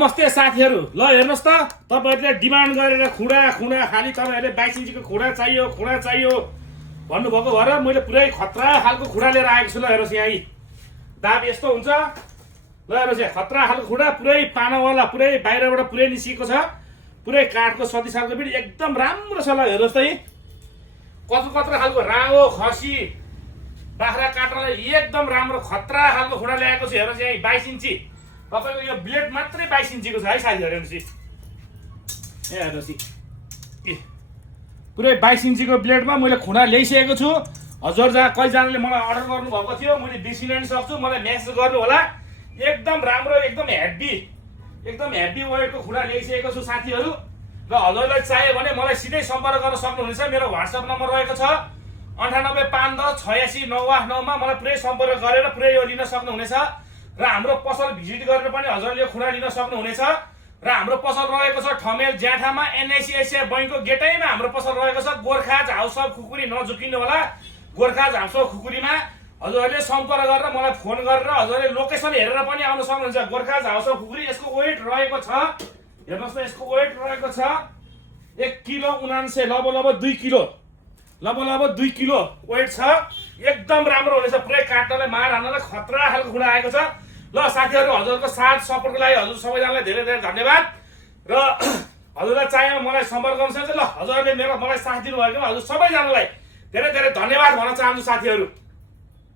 नमस्ते साथीहरू, ल हेर्नुहोस् त, तपाईहरुले डिमान्ड गरेर खुडा खाली तपाईहरुले 22 इन्चीको खुडा चाहियो भन्नुभएको भएर मैले पुरै खतरा खालको खुडा लिएर आएको छु। ल हेर्नुहोस् यहाँ दाब यस्तो हुन्छ। ल हेर्नुहोस् यहाँ खतरा खालको खुडा, पुरै पानावाला, पुरै बाहिरबाट पुरै निस्किएको छ, पुरै काठको सतीसालको पनि एकदम राम्रो छ। ल हेर्नुहोस् त कत्रो खालको राँगो खसी बाख्रा काट्नलाई एकदम राम्रो खतरा खालको खुडा ल्याएको छु। हेर्नुहोस् यहाँ 22 इन्ची तपाईको यो ब्लेड मात्रै 22 इन्चीको छ है साथीहरु। हेर्नुहोस् हेर्नुहोस् पुरै 22 इन्चीको ब्लेडमा मैले खुडा ल्याइसकेको छु। हजुर कतिजनाले मलाई अर्डर गर्नु भएको थियो, मैले बिर्सिन नि सक्छु, मलाई मेसेज गर्नु होला। एकदम राम्रो, एकदम हेभी वेटको खुडा ल्याइसकेको छु साथीहरु। र हजुरलाई चाहियो भने मलाई सिधै सम्पर्क गर्न सक्नुहुनेछ। मेरो WhatsApp नम्बर रहेको छ 9851868989 मा मलाई पुरै सम्पर्क गरेर पुरै यो लिन सक्नुहुनेछ। र हाम्रो पसल भिजिट गरेर पनि हजुरले यो खुडा लिन सक्नुहुनेछ। र हाम्रो पसल रहेको छ ठमेल ज्याठामा, NIC एसिया बैंकको गेटैमा हाम्रो पसल रहेको छ। गोर्खा झाउसब खुकुरी नझुकिनु होला। गोर्खा झाउसब खुकुरीमा हजुरहरूले सम्पर्क गरेर मलाई फोन गरेर हजुरले लोकेसन हेरेर पनि आउन सक्नुहुन्छ। गोर्खा झाउसब खुकुरी यसको वेट रहेको छ, हेर्नुहोस् त यसको वेट रहेको छ 1 किलो 99, लगभग 2 किलो, लगभग 2 किलो वेट छ। एकदम राम्रो हुनेछ, पुरै काट्नलाई मार हान्नलाई खतरा खालको खुडा आएको छ। ल साथीहरु, हजुरको साथ सपोर्टको लागि हजुर सबैजनालाई धेरै धेरै धन्यवाद। र हजुरलाई चाहियो मलाई सम्पर्क गर्न सक्नुहुन्छ। ल हजुरहरूले मलाई साथ दिनुभएकोमा हजुर सबैजनालाई धेरै धेरै धन्यवाद भन्न चाहन्छु साथीहरु।